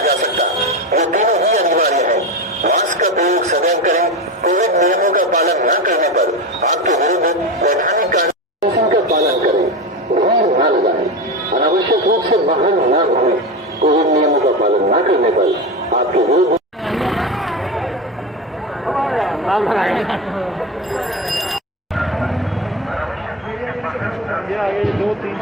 जा सकता, वो तीनों ही अनिवार्य है। मास्क का प्रयोग सदैव करें। कोविड नियमों का पालन न करने पर आपके विरुद्ध वैधानिक कार्रवाई का पालन करें। भीड़ न लगाएं, अनावश्यक रूप से बाहर न घूमें। कोविड नियमों का पालन न करने पर आपके विरुद्ध ये 2-3